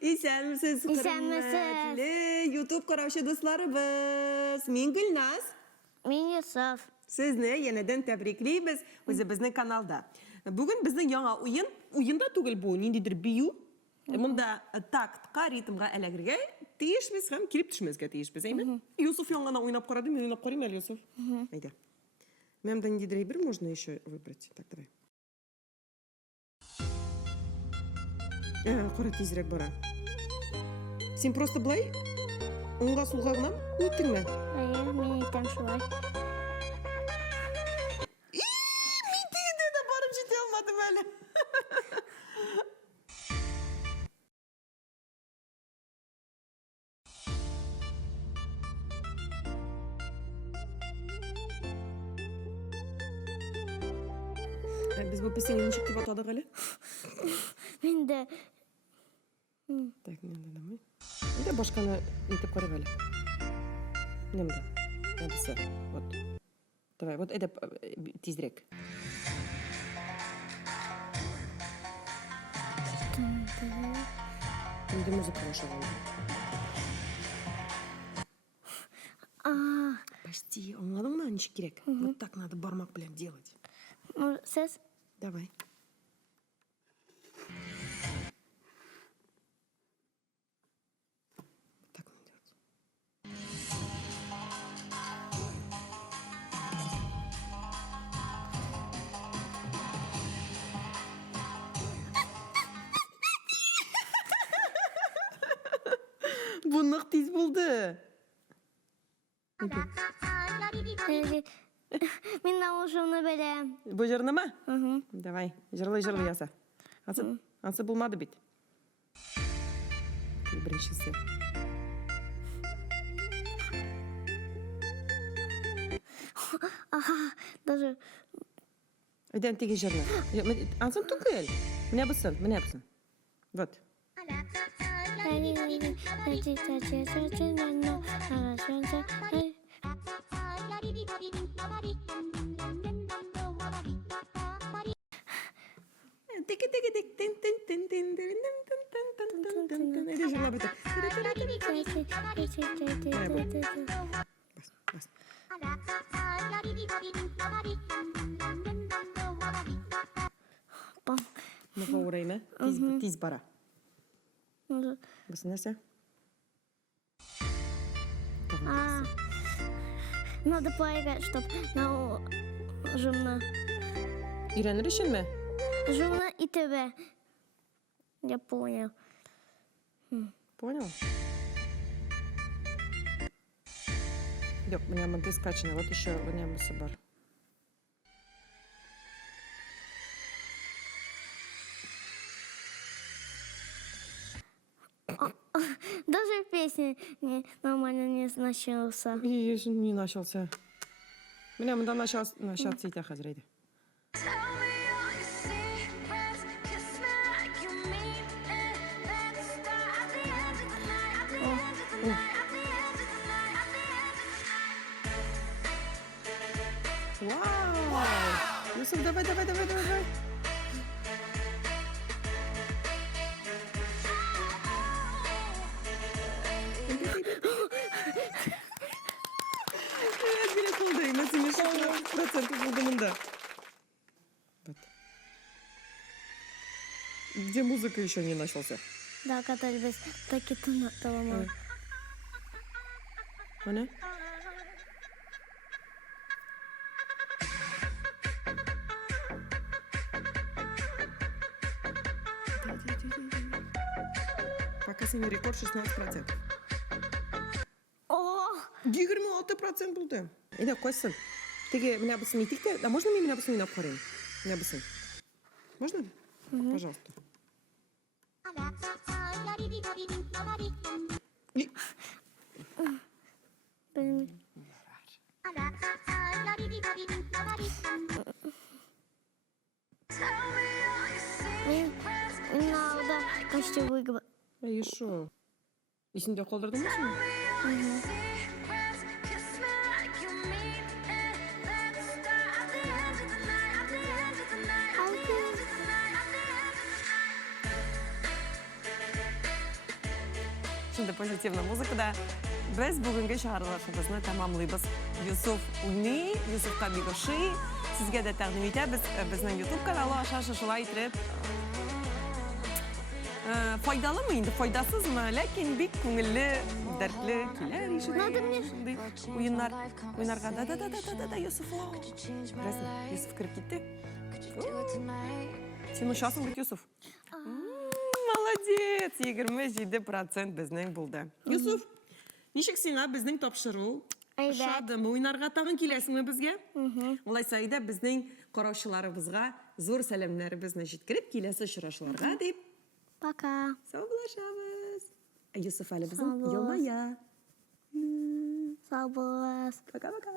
Esenmisiz, hürmetli YouTube qaravchi do'stlarimiz. Men Gulnaz. Men Yusuf. Sizni yeniden tabriklaymiz o'zimizning kanalda. Bugun bizning yangi o'yinda tug'il bu, nindidir biyu. Bunda taktga, ritmga alagirga tegishmiz ham, kirib tushmizga tegishmiz, aymi? Yusuf yongana o'ynab qaradi, men o'ynab qarayman, Yusuf. Haydi. Memda nindidir bir можно еще выбрать. Так, давай. Qora tezroq bora. Sen просто былай o'ngga so'lga g'inam o'tdingmi? Men aytam shulay. Men tegdi borib jeta olmadim hali. Biz bu peseni nechik deb atadik hali? Menda Так, menda nima? Endi boshqani aytib qarab hali. Nimda? Hadi, вот. Давай, вот это тезрек. Endi muzika boshlaydi. Почти, anladingmi nechik kerak? Вот так надо barmoq bilan делать. siz Давай. Так надо делать. Bunaq tez bo'ldi. men namoshimni bilaman. Bu jir nima? Давай, jırlı yasa. Ansa bo'lmadi bit. Birinchisi. Даже Aydan tegi jırlı. Ansa tukul. Mana bilsin. Вот. Tiki tiki tik tin tin tin tin tin tin tin tin tin tin. Hadi jırla bit. Bas. Ну-ка, урайма. Тиз бара. Бas нәрсе? Надо поиграть, чтоб нажимно. Үйренер үшін ме? Жумна и тебе. Я понял. Понял? Yok, у меня монты скачаны. Вот еще у меня бар. Даже песни нормально не начался. И не начался. Меня мы там начался и так хозяйка. Вау! Юсуф, давай. Процентов булдымында. Вот. Где музыка еще не начался? Да, который без такие талама. Ana? Пока senin rekord 16%. О! 26% buldu. Eda qo'ysin. Tege меня бы сметить-то. А можно мне меня бы сменить на Меня бы сын. Можно? Пожалуйста. Надо почти выиграть. И что? Есіңде қалдырдың ба сені? Şimdi позитивна музыкада biz бүгінгі шығарылышымызны тамамлайбыз. Юсуф Уни, Юсуф Кабигоши, sizге de тәқдим етеміз. Біздің YouTube каналы аша шылай итіріп. Файдалы ма енді, файдасыз ма? Ләкин бик күңіллі, дәртлі келер ешіде. Ойнарға да, Юсуф. Юсуф кіріп кетті. Сен ұшасың бит, Юсуф? Молодец! 27% біздің болды. Юсуф, нешік сеңа біздің тапшыру? Шадым, ойнарға тағын келесің ме бізге? Олайса айда біздің қараушыларымызға зор сәлемлерімізді жеткіріп, келесі ұшырашыларға деп. Пока. Сау болашабыз. Юсуф әлі біздің елмая. Сау болас. Пока-пока.